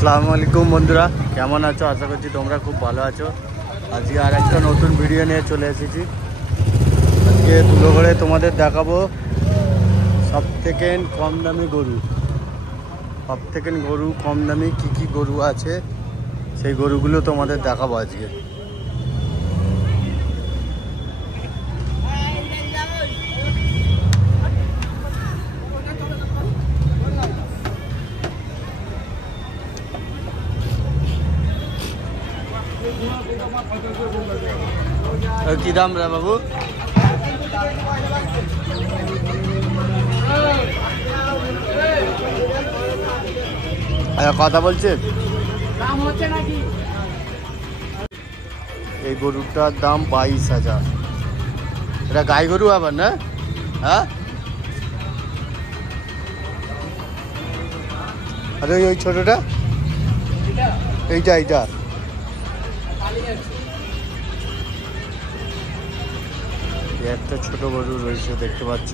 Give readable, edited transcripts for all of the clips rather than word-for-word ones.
আসসালামু আলাইকুম বন্ধুরা, কেমন আছো? আশা করছি তোমরা খুব ভালো আছো। আজকে আর একটা নতুন ভিডিও নিয়ে চলে এসেছি। আজকে ধুলোগড়ে তোমাদের দেখাবো সবথেকে কম দামি গরু। সবথেকে গরু কম দামি কী কী গরু আছে সেই গরুগুলো তোমাদের দেখাবো আজকে। কি দাম রে বাবু? কথা বলছে এই গরুটার দাম 22,000। এটা গাই গরু আবার না? হ্যাঁ, আরে ওই ছোটটা, এইটা একটা ছোট গরু রয়েছে, দেখতে পাচ্ছ।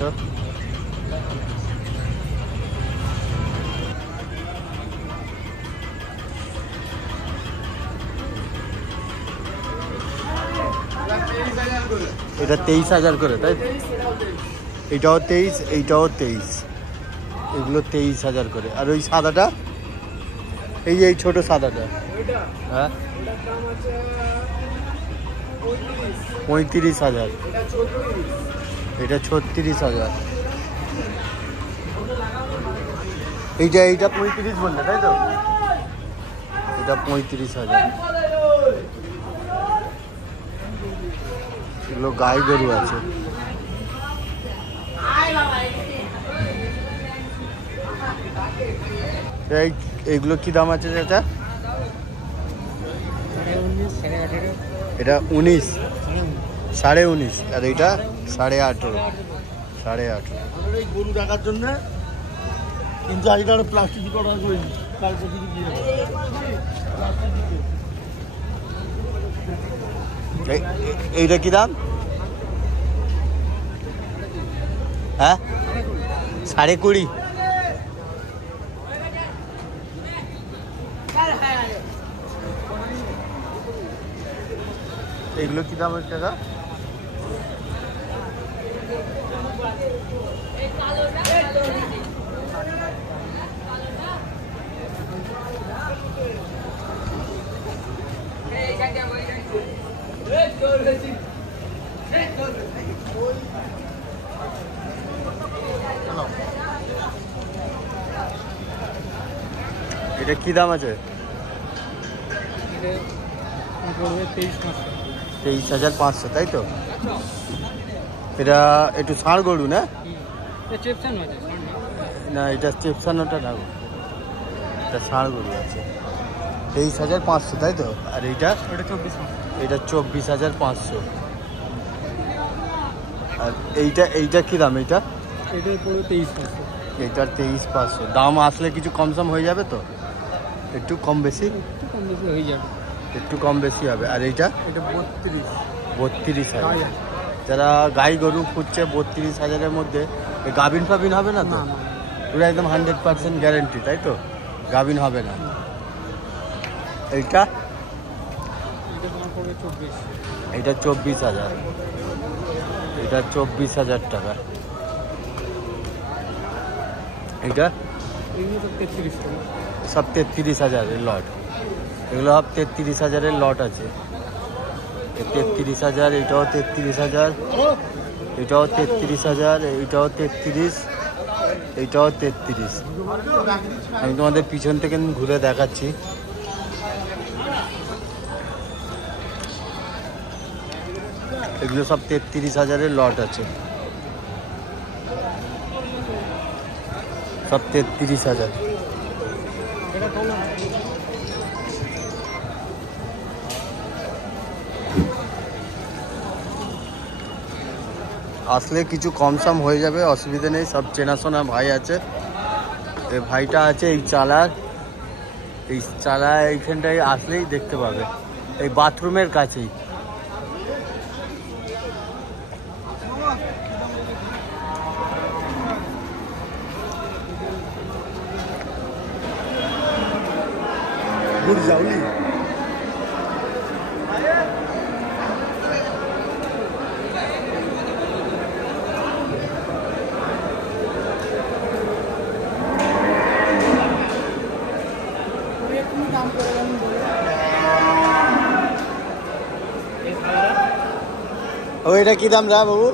এটা 23,000 করে, তাই? এটাও 23, এইটাও 23, এগুলো 23,000 করে। আর ওই সাদাটা, এই ছোট সাদাটা, হ্যাঁ, 35,000। এটা 36,000। এইটা 35 বললে, তাই তো? এটা 35,000। এগুলো গাই গরু আছে। এইগুলো কি দাম আছে চাচা? এটা 19, 19.5, আর এইটা 18.5। গরু রাখার জন্য কিন্তু আজকাল প্লাস্টিক করা এইটা কি দাম? হ্যাঁ, 20.5। এগুলো কি দাম হচ্ছে টাকা? এটা কি দাম আছে? 23,500, তাই তো? এটা একটু ষাঁড় গরু না? না, এটা চেপসানোটা না, এটা ষাঁড় গরু আছে। 23,500, তাই তো? আর এইটা? এটা 24,500। আর এইটা কি দাম? এইটার 23,500। দাম আসলে কিছু কমসম হয়ে যাবে তো? একটু কম বেশি হয়ে যাবে, একটু কম বেশি হবে। আর এইটা? 32,000। যারা গাই গরু খুঁজছে 32,000-এর মধ্যে, গাভিন ফাভিন হবে না তো? পুরো একদম 100% গ্যারেন্টি, তাই তো? গাভিন হবে না। এইটা 24,000। এটা 24,000 টাকা। এইটা সব 33,000-এর লট। এগুলো সব 33,000-এর লট আছে। 33,000, এটাও 33,000, এটাও 33,000, এইটাও 33, এইটাও 33। আমি তোমাদের পিছন থেকে ঘুরে দেখাচ্ছি। এগুলো সব 33,000-এর লট আছে, সব 33,000। আসলে কিছু কমসম হয়ে যাবে, অসুবিধা নেই। সব চেনাশোনা ভাই আছে। এই ভাইটা আছে এই চালা এইখানটায় আসলেই দেখতে পাবে, এই বাথরুমের কাছেই। গুরজাউলি ও এটা কি দাম রা বাবু?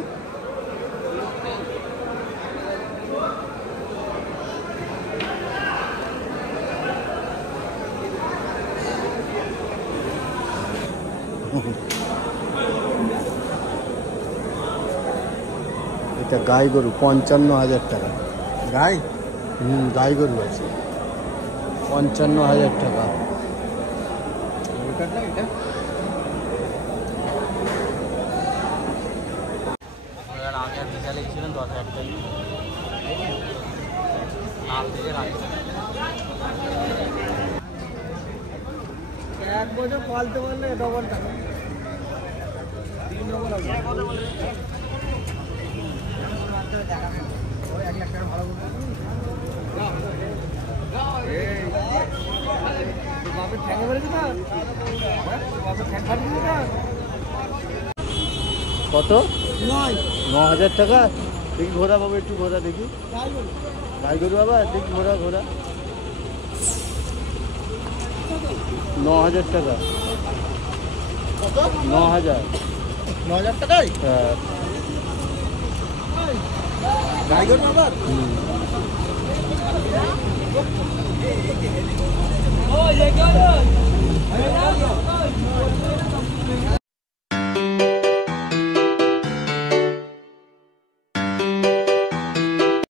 এটা গাই গরু 55,000 টাকা। গাই গাই গরু আছে 55,000 টাকা। আমি আর বিকালে গেছিলাম 10,000 টাকা নাম থেকে রাখি। 1 বছর পালতে পারলে ডবল টাকা। 3 ডবল হবে। 1 লাখ টাকা ভাড়া করতে। এই বাপের ঠ্যাঙে মেরেছে না? বাপের ঠ্যাং ফাটিয়েছে না? কত? 9,000 টাকা। দেখি ঘোড়া বাবু, একটু ঘোড়া দেখি। গাই গরু বাবা, দেখি ঘোড়া ঘোড়া। 9,000 টাকা। কত? 9,000। 9,000 টাকায়? হ্যাঁ। গাই গরু আবার? হুম।